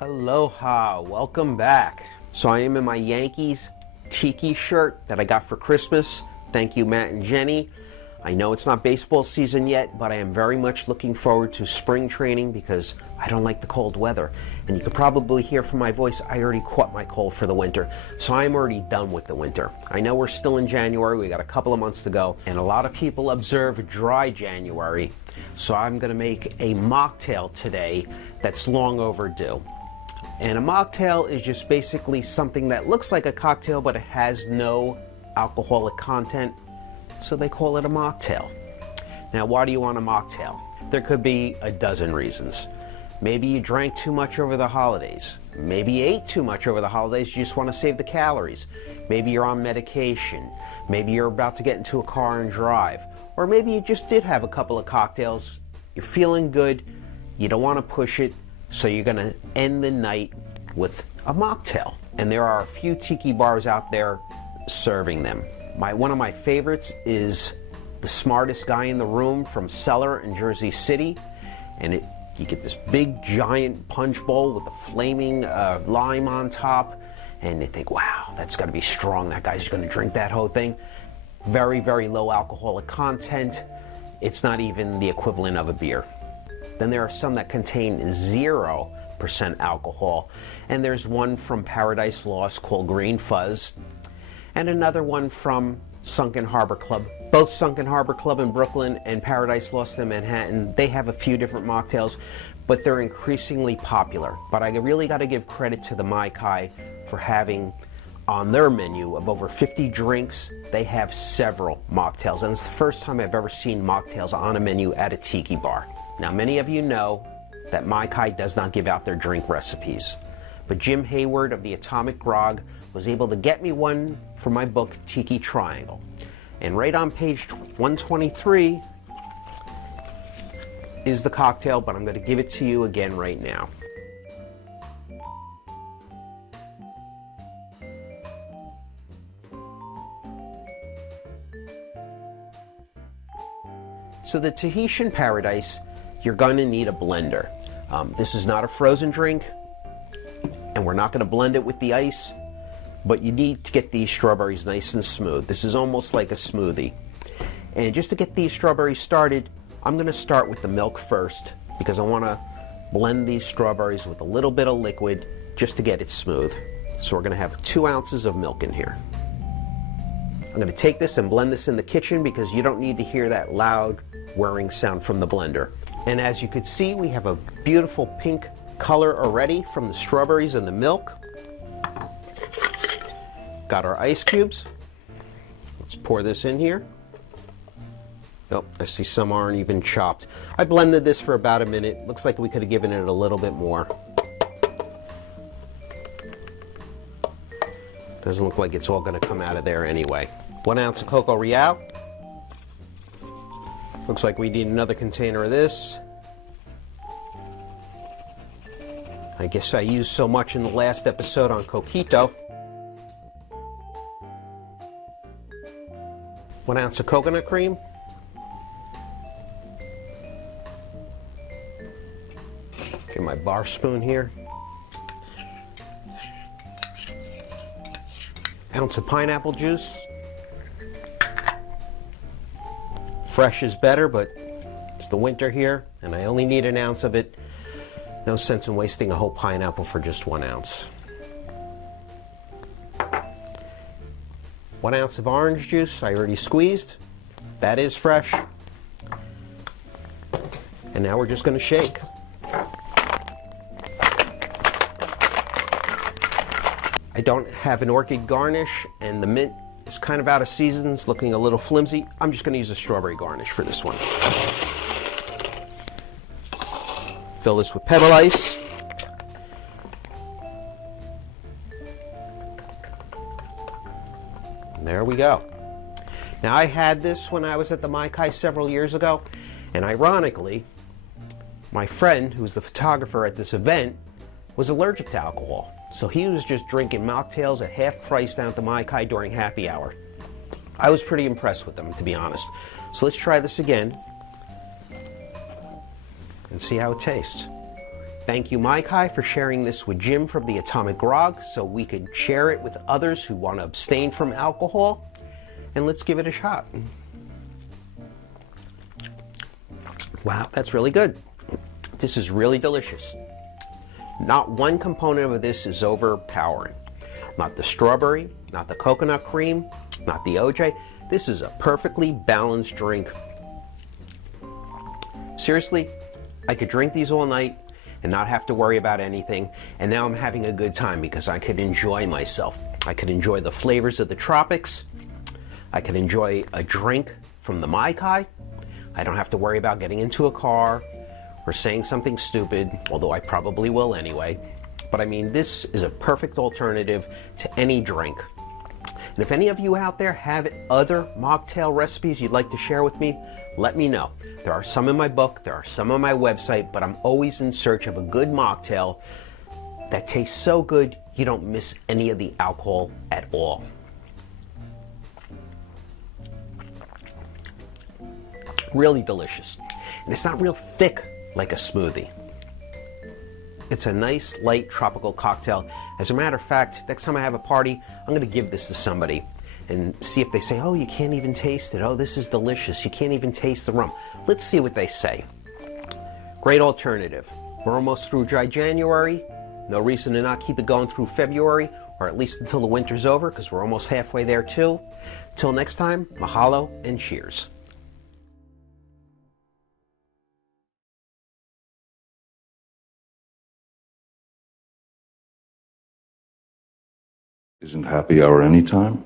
Aloha, welcome back. So I am in my Yankees Tiki shirt that I got for Christmas. Thank you, Matt and Jenny. I know it's not baseball season yet, but I am very much looking forward to spring training because I don't like the cold weather. And you can probably hear from my voice, I already caught my cold for the winter. So I'm already done with the winter. I know we're still in January, we got a couple of months to go, and a lot of people observe dry January. So I'm gonna make a mocktail today that's long overdue. And a mocktail is just basically something that looks like a cocktail, but it has no alcoholic content, so they call it a mocktail. Now, why do you want a mocktail? There could be a dozen reasons. Maybe you drank too much over the holidays. Maybe you ate too much over the holidays, you just want to save the calories. Maybe you're on medication. Maybe you're about to get into a car and drive. Or maybe you just did have a couple of cocktails, you're feeling good, you don't want to push it, so you're going to end the night with a mocktail. And there are a few tiki bars out there serving them. One of my favorites is the Smartest Guy in the Room from Cellar in Jersey City. And you get this big giant punch bowl with a flaming lime on top. And you think, wow, that's got to be strong. That guy's going to drink that whole thing. Very, very low alcoholic content. It's not even the equivalent of a beer. Then there are some that contain 0% alcohol, and there's one from Paradise Lost called Green Fuzz, and another one from Sunken Harbor Club. Both Sunken Harbor Club in Brooklyn and Paradise Lost in Manhattan, they have a few different mocktails, but they're increasingly popular. But I really got to give credit to the Mai-Kai for having on their menu of over 50 drinks, they have several mocktails, and it's the first time I've ever seen mocktails on a menu at a tiki bar. Now, many of you know that Mai-Kai does not give out their drink recipes, but Jim Hayward of the Atomic Grog was able to get me one for my book, Tiki Triangle. And right on page 123 is the cocktail, but I'm going to give it to you again right now. So the Tahitian Paradise, you're going to need a blender. This is not a frozen drink, and we're not going to blend it with the ice, but you need to get these strawberries nice and smooth. This is almost like a smoothie. And just to get these strawberries started, I'm going to start with the milk first, because I want to blend these strawberries with a little bit of liquid just to get it smooth. So we're going to have 2 ounces of milk in here. I'm going to take this and blend this in the kitchen because you don't need to hear that loud whirring sound from the blender. And as you can see, we have a beautiful pink color already from the strawberries and the milk. Got our ice cubes. Let's pour this in here. Oh, I see some aren't even chopped. I blended this for about a minute. Looks like we could have given it a little bit more. Doesn't look like it's all going to come out of there anyway. 1 ounce of Coco Real. Looks like we need another container of this. I guess I used so much in the last episode on Coquito. 1 ounce of coconut cream. Get my bar spoon here. Ounce of pineapple juice. Fresh is better, but it's the winter here, and I only need 1 ounce of it. No sense in wasting a whole pineapple for just 1 ounce. 1 ounce of orange juice, I already squeezed. That is fresh. And now we're just going to shake. I don't have an orchid garnish, and the mint is kind of out of season. It's looking a little flimsy. I'm just going to use a strawberry garnish for this one. Fill this with pebble ice. There we go. Now, I had this when I was at the Mai-Kai several years ago, and ironically, my friend, who was the photographer at this event, was allergic to alcohol. So he was just drinking Mocktails at half price down at the Mai-Kai during happy hour. I was pretty impressed with them, to be honest. So let's try this again and see how it tastes. Thank you, Mai-Kai, for sharing this with Jim from the Atomic Grog so we could share it with others who want to abstain from alcohol. And let's give it a shot. Wow, that's really good. This is really delicious. Not one component of this is overpowering. Not the strawberry, not the coconut cream, not the OJ. This is a perfectly balanced drink. Seriously, I could drink these all night and not have to worry about anything. And now I'm having a good time because I could enjoy myself. I could enjoy the flavors of the tropics. I could enjoy a drink from the Mai-Kai. I don't have to worry about getting into a car or saying something stupid, although I probably will anyway. But I mean, this is a perfect alternative to any drink. And if any of you out there have other mocktail recipes you'd like to share with me, let me know. There are some in my book, there are some on my website, but I'm always in search of a good mocktail that tastes so good you don't miss any of the alcohol at all. Really delicious. And it's not real thick like a smoothie. It's a nice, light, tropical cocktail. As a matter of fact, next time I have a party, I'm going to give this to somebody and see if they say, oh, you can't even taste it. Oh, this is delicious. You can't even taste the rum. Let's see what they say. Great alternative. We're almost through dry January. No reason to not keep it going through February, or at least until the winter's over, because we're almost halfway there too. Till next time, mahalo and cheers. Isn't happy hour anytime?